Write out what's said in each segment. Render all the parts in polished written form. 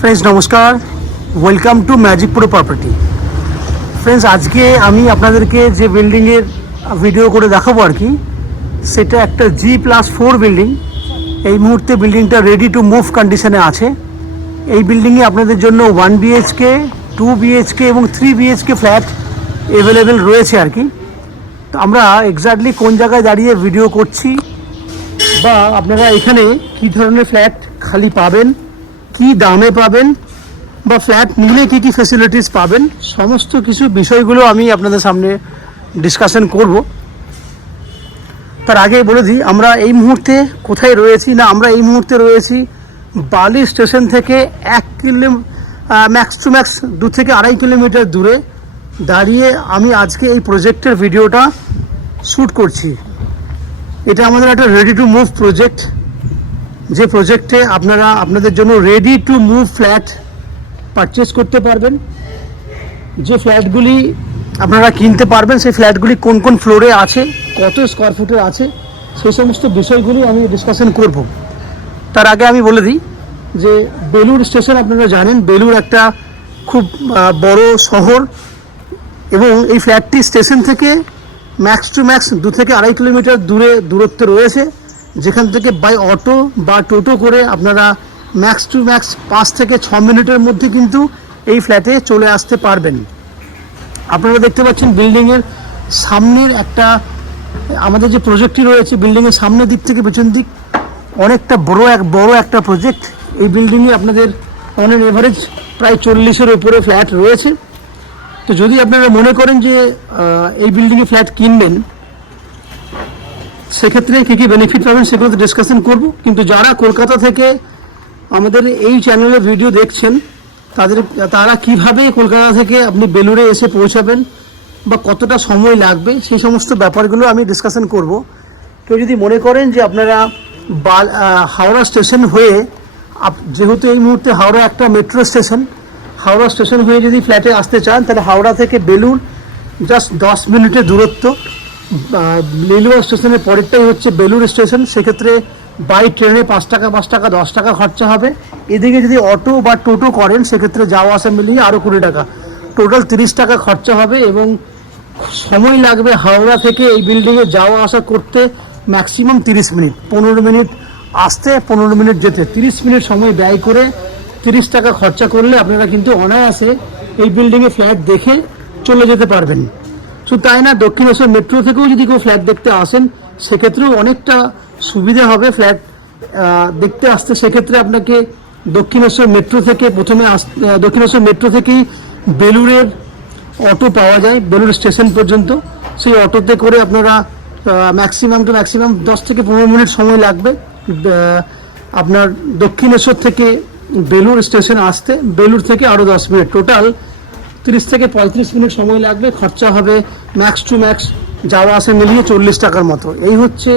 Friends नमस्कार, welcome to magic pro property. Friends আজকে আমি আপনাদেরকে যে বিল্ডিংয়ের ভিডিও করে দেখাবো আর কি, সেটা একটা G+4 বিল্ডিং। এই মুহূর্তে বিল্ডিংটা রেডি টু মুভ কন্ডিশনে আছে। এই বিল্ডিংয়ে আপনাদের জন্য 1 BHK, 2 BHK এবং 3 BHK ফ্ল্যাট অ্যাভেলেবেল রয়েছে আর কি। তো আমরা এক্স্যাক্টলি কোন জায়গায় দাঁড়িয়ে ভিডিও করছি বা আপনারা এখানে কী ধরনের ফ্ল্যাট খালি পাবেন, কি দামে পাবেন বা ফ্ল্যাট নিলে কী কী ফ্যাসিলিটিস পাবেন, সমস্ত কিছু বিষয়গুলো আমি আপনাদের সামনে ডিসকাশন করব। তার আগে বলে দিই আমরা এই মুহূর্তে কোথায় রয়েছি। না, আমরা এই মুহূর্তে রয়েছি বালি স্টেশন থেকে 1 ম্যাক্স টু ম্যাক্স 2 থেকে 2.5 কিলোমিটার দূরে দাঁড়িয়ে আমি আজকে এই প্রজেক্টের ভিডিওটা শ্যুট করছি। এটা আমাদের একটা রেডি টু মুভ প্রজেক্ট, যে প্রজেক্টে আপনারা আপনাদের জন্য ready to move flat purchase করতে পারবেন। যে ফ্ল্যাটগুলি আপনারা কিনতে পারবেন, সেই ফ্ল্যাটগুলি কোন কোন ফ্লোরে আছে, কত স্কোয়ার ফুটে আছে, সেই সমস্ত বিষয়গুলি আমি ডিসকাশন করব। তার আগে আমি বলে দিই যে বেলুড় স্টেশন, আপনারা জানেন বেলুড় একটা খুব বড় শহর এবং এই ফ্ল্যাটটি স্টেশন থেকে ম্যাক্স টু ম্যাক্স 2 থেকে 2.5 কিলোমিটার দূরত্বে রয়েছে, যেখান থেকে বাই অটো বা টোটো করে আপনারা ম্যাক্স টু ম্যাক্স 5 থেকে 6 মিনিটের মধ্যে কিন্তু এই ফ্ল্যাটে চলে আসতে পারবেন। আপনারা দেখতে পাচ্ছেন বিল্ডিংয়ের সামনের একটা, আমাদের যে প্রজেক্টটি রয়েছে বিল্ডিংয়ের সামনের দিক থেকে পেছন দিক অনেকটা বড় একটা প্রজেক্ট। এই বিল্ডিংয়ে আপনাদের অন অ্যান এভারেজ প্রায় 40-এর উপরে ফ্ল্যাট রয়েছে। তো যদি আপনারা মনে করেন যে এই বিল্ডিংয়ে ফ্ল্যাট কিনবেন, সেক্ষেত্রে কী কী বেনিফিট পাবেন সেগুলো তো ডিসকাশন করব। কিন্তু যারা কলকাতা থেকে আমাদের এই চ্যানেলে ভিডিও দেখছেন, তারা কিভাবে কলকাতা থেকে আপনি বেলুড়ে এসে পৌঁছাবেন বা কতটা সময় লাগবে, সেই সমস্ত ব্যাপারগুলো আমি ডিসকাশন করব। কেউ যদি মনে করেন যে আপনারা হাওড়া স্টেশন হয়ে, যেহেতু এই মুহূর্তে হাওড়া একটা মেট্রো স্টেশন, হাওড়া স্টেশন হয়ে যদি ফ্ল্যাটে আসতে চান, তাহলে হাওড়া থেকে বেলুড় জাস্ট 10 মিনিটের দূরত্ব। রেলওয়ে স্টেশনের পরেরটাই হচ্ছে বেলুড় স্টেশন। সেক্ষেত্রে বাই ট্রেনে 5 টাকা 10 টাকা খরচা হবে। এদিকে যদি অটো বা টোটো করেন, সেক্ষেত্রে যাওয়া আসা মিলিয়ে আরও 20 টাকা, টোটাল 30 টাকা খরচা হবে। এবং সময় লাগবে হাওড়া থেকে এই বিল্ডিংয়ে যাওয়া আসা করতে ম্যাক্সিমাম 30 মিনিট, 15 মিনিট আসতে 15 মিনিট যেতে, 30 মিনিট সময় ব্যয় করে 30 টাকা খরচা করলে আপনারা কিন্তু অনায়াসে এই বিল্ডিংয়ে ফ্ল্যাট দেখে চলে যেতে পারবেন। শুধু তাই না, দক্ষিণেশ্বর মেট্রো থেকেও যদি কেউ ফ্ল্যাট দেখতে আসেন, সেক্ষেত্রেও অনেকটা সুবিধা হবে ফ্ল্যাট দেখতে আসতে। সেক্ষেত্রে আপনাকে দক্ষিণেশ্বর মেট্রো থেকে দক্ষিণেশ্বর মেট্রো থেকেই বেলুড়ের অটো পাওয়া যায় বেলুড় স্টেশন পর্যন্ত। সেই অটোতে করে আপনারা ম্যাক্সিমাম 10 থেকে 15 মিনিট সময় লাগবে আপনার দক্ষিণেশ্বর থেকে বেলুড় স্টেশন আসতে। বেলুড় থেকে আরও 10 মিনিট, টোটাল 30 থেকে 35 মিনিট সময় লাগবে। খরচা হবে ম্যাক্স টু ম্যাক্স যাওয়া আসা মিলিয়ে 40 টাকার মতো। এই হচ্ছে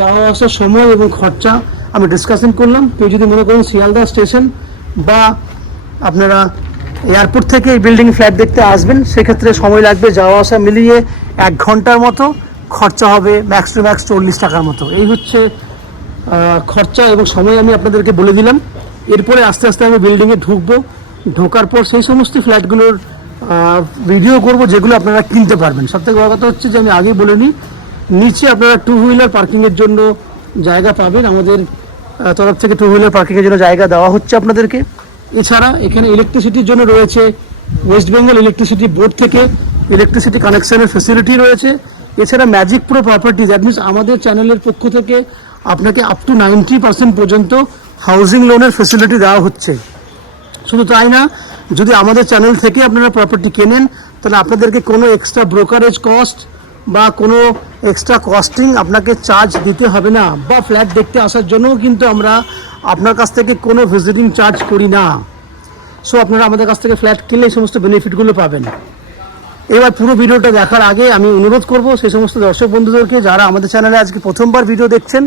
যাওয়া আসার সময় এবং খরচা আমি ডিসকাশন করলাম। কেউ যদি মনে করেন শিয়ালদা স্টেশন বা আপনারা এয়ারপোর্ট থেকে এই বিল্ডিং ফ্ল্যাট দেখতে আসবেন, সেক্ষেত্রে সময় লাগবে যাওয়া আসা মিলিয়ে 1 ঘন্টার মতো। খরচা হবে ম্যাক্স টু ম্যাক্স 40 টাকার মতো। এই হচ্ছে খরচা এবং সময় আমি আপনাদেরকে বলে দিলাম। এরপরে আস্তে আস্তে আমি বিল্ডিংয়ে ঢুকবো। ঢোকার পর সেই সমস্ত ফ্ল্যাটগুলোর ভিডিও করব যেগুলো আপনারা কিনতে পারবেন। সবথেকে বড় কথা হচ্ছে যে আমি আগেই বলে নিই, নিচে আপনারা 2 হুইলার পার্কিংয়ের জন্য জায়গা পাবেন। আমাদের তরফ থেকে 2 হুইলার পার্কিংয়ের জন্য জায়গা দেওয়া হচ্ছে আপনাদেরকে। এছাড়া এখানে ইলেকট্রিসিটির জন্য রয়েছে ওয়েস্ট বেঙ্গল ইলেকট্রিসিটি বোর্ড থেকে ইলেকট্রিসিটি কানেকশনের ফেসিলিটি রয়েছে। এছাড়া magic pro property, that means আমাদের চ্যানেলের পক্ষ থেকে আপনাকে আপ টু 90% পর্যন্ত হাউজিং লোনের ফেসিলিটি দেওয়া হচ্ছে। শুধু তাই না, যদি আমাদের চ্যানেল থেকে আপনারা প্রপার্টি কেনেন, তাহলে আপনাদেরকে কোনো এক্সট্রা ব্রোকারেজ কস্ট বা কোনো এক্সট্রা কস্টিং আপনাকে চার্জ দিতে হবে না। বা ফ্ল্যাট দেখতে আসার জন্যও কিন্তু আমরা আপনার কাছ থেকে কোনো ভিজিটিং চার্জ করি না। সো আপনারা আমাদের কাছ থেকে ফ্ল্যাট কিনলে এই সমস্ত বেনিফিটগুলো পাবেন। এবার পুরো ভিডিওটা দেখার আগে আমি অনুরোধ করব সেই সমস্ত দর্শক বন্ধুদেরকে যারা আমাদের চ্যানেলে আজকে প্রথমবার ভিডিও দেখছেন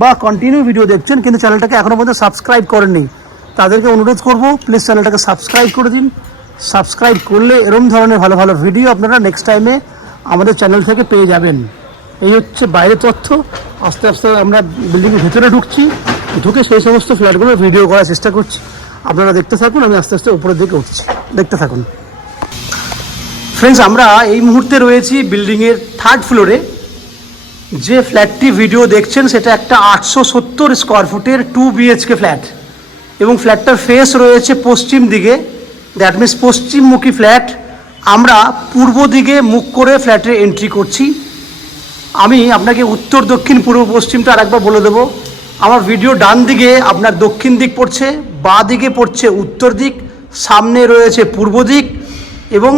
বা কন্টিনিউ ভিডিও দেখছেন কিন্তু চ্যানেলটাকে এখনও পর্যন্ত সাবস্ক্রাইব করেননি, তাদেরকে অনুরোধ করব প্লিজ চ্যানেলটাকে সাবস্ক্রাইব করে দিন। সাবস্ক্রাইব করলে এরকম ধরনের ভালো ভালো ভিডিও আপনারা নেক্সট টাইমে আমাদের চ্যানেল থেকে পেয়ে যাবেন। এই হচ্ছে বাইরের তথ্য। আস্তে আস্তে আমরা বিল্ডিংয়ের ভেতরে ঢুকছি, ঢুকে সেই সমস্ত ফ্ল্যাটগুলোর ভিডিও করার চেষ্টা করছি। আপনারা দেখতে থাকুন, আমি আস্তে আস্তে উপরের দিকে উঠছি, দেখতে থাকুন। ফ্রেন্ডস, আমরা এই মুহূর্তে রয়েছি বিল্ডিংয়ের 3rd ফ্লোরে। যে ফ্ল্যাটটি ভিডিও দেখছেন সেটা একটা 870 স্কোয়ার ফুটের 2 BHK ফ্ল্যাট, এবং ফ্ল্যাটটার ফেস রয়েছে পশ্চিম দিকে, দ্যাট মিনস পশ্চিমমুখী ফ্ল্যাট। আমরা পূর্ব দিকে মুখ করে ফ্ল্যাটের এন্ট্রি করছি। আমি আপনাকে উত্তর, দক্ষিণ, পূর্ব, পশ্চিমটা আরেকবার বলে দেবো। আমার ভিডিও ডান দিকে আপনার দক্ষিণ দিক পড়ছে, বাঁ দিকে পড়ছে উত্তর দিক, সামনে রয়েছে পূর্ব দিক, এবং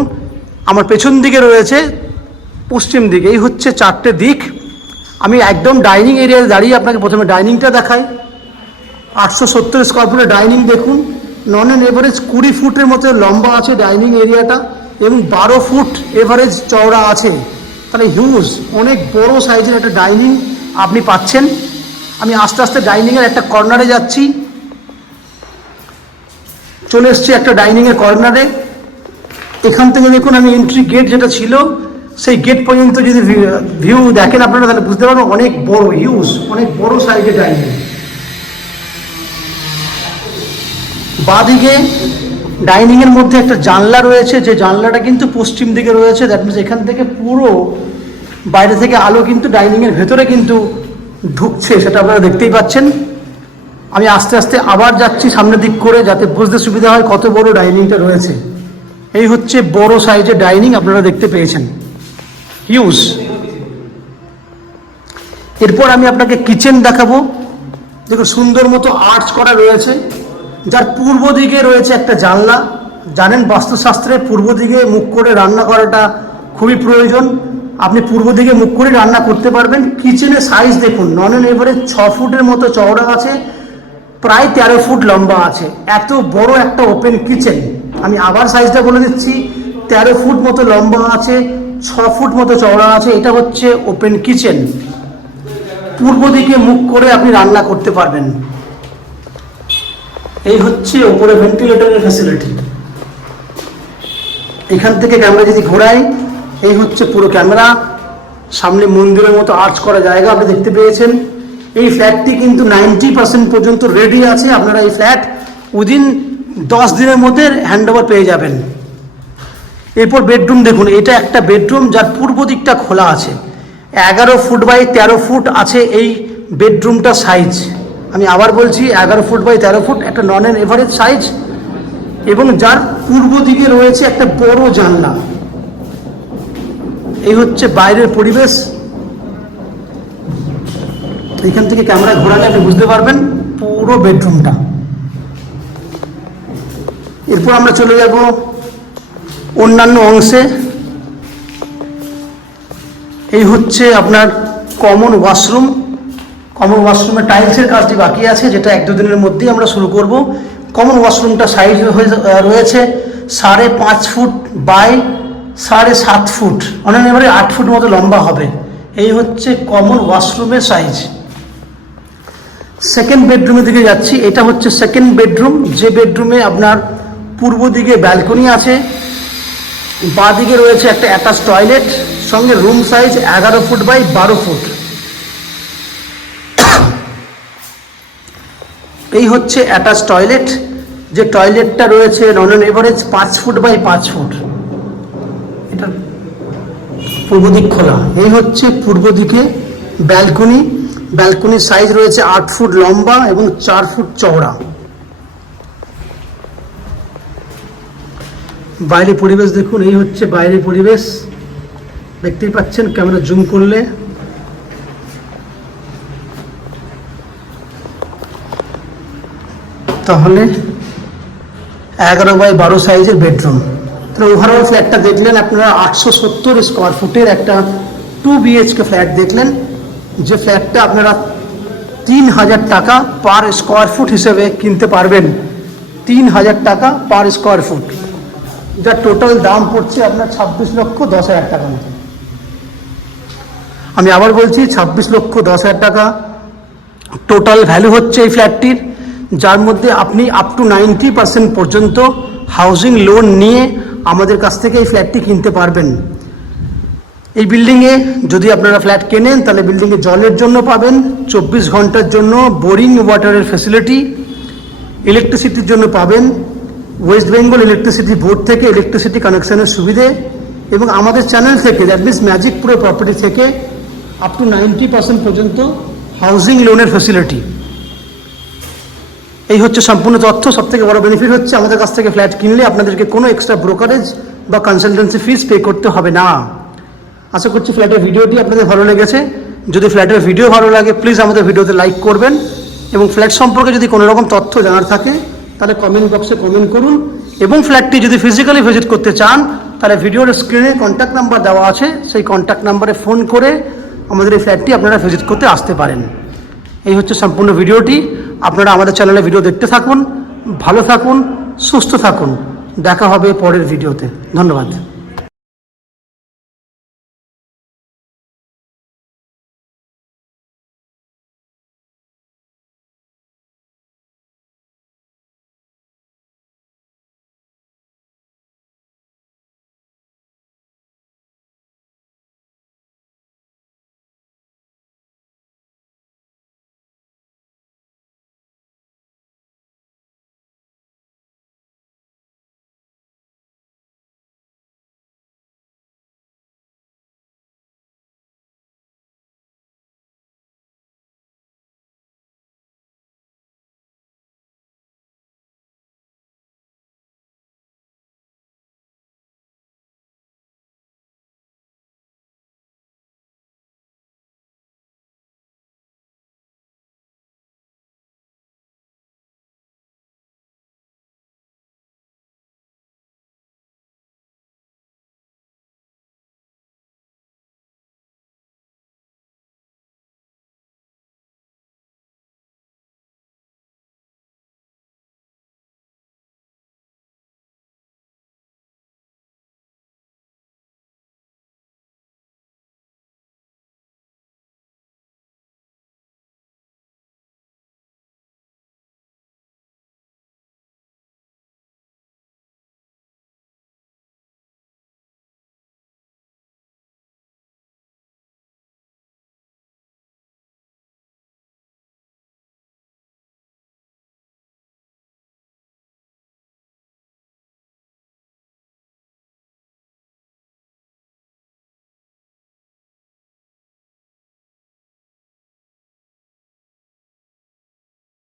আমার পেছন দিকে রয়েছে পশ্চিম দিক। এই হচ্ছে 4টে দিক। আমি একদম ডাইনিং এরিয়ায় দাঁড়িয়ে আপনাকে প্রথমে ডাইনিংটা দেখাই। 870 স্কোয়ার ফুটের ডাইনিং দেখুন। নন অ্যান্ড এভারেজ 20 ফুটের মতো লম্বা আছে ডাইনিং এরিয়াটা, এবং 12 ফুট এভারেজ চওড়া আছে। তাহলে হিউজ, অনেক বড় সাইজের একটা ডাইনিং আপনি পাচ্ছেন। আমি আস্তে আস্তে ডাইনিংয়ের একটা কর্নারে যাচ্ছি। চলে এসছি একটা ডাইনিংয়ের কর্নারে। এখান থেকে দেখুন, আমি এন্ট্রি গেট যেটা ছিল সেই গেট পর্যন্ত যদি ভিউ দেখেন আপনারা, তাহলে বুঝতে পারবেন অনেক বড়, হিউজ, অনেক বড় সাইজের ডাইনিং। বাঁদিকে ডাইনিংয়ের মধ্যে একটা জানলা রয়েছে, যে জানলাটা কিন্তু পশ্চিম দিকে রয়েছে। দ্যাট মিনস এখান থেকে পুরো বাইরে থেকে আলো কিন্তু ডাইনিংয়ের ভেতরে কিন্তু ঢুকছে, সেটা আপনারা দেখতেই পাচ্ছেন। আমি আস্তে আস্তে আবার যাচ্ছি সামনের দিক করে, যাতে বুঝতে সুবিধা হয় কত বড় ডাইনিংটা রয়েছে। এই হচ্ছে বড় সাইজের ডাইনিং, আপনারা দেখতে পেয়েছেন, হিউজ। এরপর আমি আপনাকে কিচেন দেখাবো। দেখুন, সুন্দর মতো আর্চ করা রয়েছে, যার পূর্ব দিকে রয়েছে একটা জানলা। জানেন বাস্তুশাস্ত্রে পূর্ব দিকে মুখ করে রান্না করাটা খুবই প্রয়োজন। আপনি পূর্ব দিকে মুখ করে রান্না করতে পারবেন। কিচেনের সাইজ দেখুন, নন অ্যান্ড এভারেজ 6 ফুটের মতো চওড়া আছে, প্রায় 13 ফুট লম্বা আছে। এত বড় একটা ওপেন কিচেন। আমি আবার সাইজটা বলে দিচ্ছি, 13 ফুট মতো লম্বা আছে, 6 ফুট মতো চওড়া আছে। এটা হচ্ছে ওপেন কিচেন। পূর্ব দিকে মুখ করে আপনি রান্না করতে পারবেন। এই হচ্ছে ওপরে ভেন্টিলেটরের ফ্যাসিলিটি। এখান থেকে ক্যামেরা যদি ঘোরাই, এই হচ্ছে পুরো ক্যামেরা। সামনে মন্দিরের মতো আর্চ করা জায়গা আপনি দেখতে পেয়েছেন। এই ফ্ল্যাটটি কিন্তু 90% পর্যন্ত রেডি আছে। আপনারা এই ফ্ল্যাট উইদিন 10 দিনের মধ্যে হ্যান্ডওভার পেয়ে যাবেন। এরপর বেডরুম দেখুন, এটা একটা বেডরুম যার পূর্ব দিকটা খোলা আছে। 11 ফুট বাই 13 ফুট আছে এই বেডরুমটা সাইজ। আমি আবার বলছি, 11 ফুট বাই 13 ফুট একটা নন অ্যান্ড এভারেজ সাইজ, এবং যার পূর্ব দিকে রয়েছে একটা বড় জানলা। এই হচ্ছে বাইরের পরিবেশ। এখান থেকে ক্যামেরা ঘোরালে আপনি বুঝতে পারবেন পুরো বেডরুমটা। এরপর আমরা চলে যাব অন্যান্য অংশে। এই হচ্ছে আপনার কমন ওয়াশরুম। কমন ওয়াশরুমে টাইলসের কাজটি বাকি আছে, যেটা 1-2 দিনের মধ্যেই আমরা শুরু করব। কমন ওয়াশরুমটা সাইজ রয়েছে 5.5 ফুট বাই 7.5 ফুট, অনেক এবারে 8 ফুট মতো লম্বা হবে। এই হচ্ছে কমন ওয়াশরুমের সাইজ। সেকেন্ড বেডরুমের দিকে যাচ্ছি। এটা হচ্ছে সেকেন্ড বেডরুম, যে বেডরুমে আপনার পূর্ব দিকে ব্যালকনি আছে, বাঁ দিকে রয়েছে একটা অ্যাটাচ টয়লেট, সঙ্গে room size 11 feet by 12 feet. এই হচ্ছে অ্যাটাচ টয়লেট, যে টয়লেটটা রয়েছে on an average 5 feet by 5 feet. এটা পূর্ব দিক খোলা। এই হচ্ছে পূর্ব দিকে ব্যালকনি। ব্যালকনির সাইজ রয়েছে 8 ফুট লম্বা এবং 4 ফুট চওড়া। বাইরের পরিবেশ দেখুন, এই হচ্ছে বাইরের পরিবেশ, দেখতেই পাচ্ছেন ক্যামেরা জুম করলে। তাহলে 11 বাই 12 সাইজের বেডরুম। তাহলে ওভারঅল ফ্ল্যাটটা দেখলেন আপনারা, 870 স্কোয়ার ফুটের একটা 2 BHK ফ্ল্যাট দেখলেন, যে ফ্ল্যাটটা আপনারা 3000 টাকা পার স্কোয়ার ফুট হিসেবে কিনতে পারবেন। 3000 টাকা পার স্কোয়ার ফুট, যার টোটাল দাম পড়ছে আপনার 26,10,000 টাকার মতো। আমি আবার বলছি, 26,10,000 টাকা টোটাল ভ্যালু হচ্ছে এই ফ্ল্যাটটির, যার মধ্যে আপনি আপ টু 90% পর্যন্ত হাউজিং লোন নিয়ে আমাদের কাছ থেকে এই ফ্ল্যাটটি কিনতে পারবেন। এই বিল্ডিংয়ে যদি আপনারা ফ্ল্যাট কেনেন, তাহলে বিল্ডিংয়ে জলের জন্য পাবেন 24 ঘন্টার জন্য বোরিং ওয়াটারের ফ্যাসিলিটি, ইলেকট্রিসিটির জন্য পাবেন ওয়েস্ট বেঙ্গল ইলেকট্রিসিটি বোর্ড থেকে ইলেকট্রিসিটি কানেকশনের সুবিধে, এবং আমাদের চ্যানেল থেকে that means magic pro property থেকে আপ টু 90% পর্যন্ত হাউজিং লোনের ফ্যাসিলিটি। এই হচ্ছে সম্পূর্ণ তথ্য। সবথেকে বড় বেনিফিট হচ্ছে আমাদের কাছ থেকে ফ্ল্যাট কিনলে আপনাদেরকে কোনো এক্সট্রা ব্রোকারেজ বা কনসালটেন্সি ফিস পে করতে হবে না। আশা করছি ফ্ল্যাটের ভিডিওটি আপনাদের ভালো লেগেছে। যদি ফ্ল্যাটের ভিডিও ভালো লাগে প্লিজ আমাদের ভিডিওতে লাইক করবেন, এবং ফ্ল্যাট সম্পর্কে যদি কোনো রকম তথ্য জানার থাকে তাহলে কমেন্ট বক্সে কমেন্ট করুন, এবং ফ্ল্যাটটি যদি ফিজিক্যালি ভিজিট করতে চান তাহলে ভিডিওর স্ক্রিনে কন্ট্যাক্ট নাম্বার দেওয়া আছে, সেই কন্ট্যাক্ট নাম্বারে ফোন করে আমাদের এই ফ্ল্যাটটি আপনারা ভিজিট করতে আসতে পারেন। এই হচ্ছে সম্পূর্ণ ভিডিওটি। আপনারা আমাদের চ্যানেলে ভিডিও দেখতে থাকুন, ভালো থাকুন, সুস্থ থাকুন। দেখা হবে পরের ভিডিওতে। ধন্যবাদ।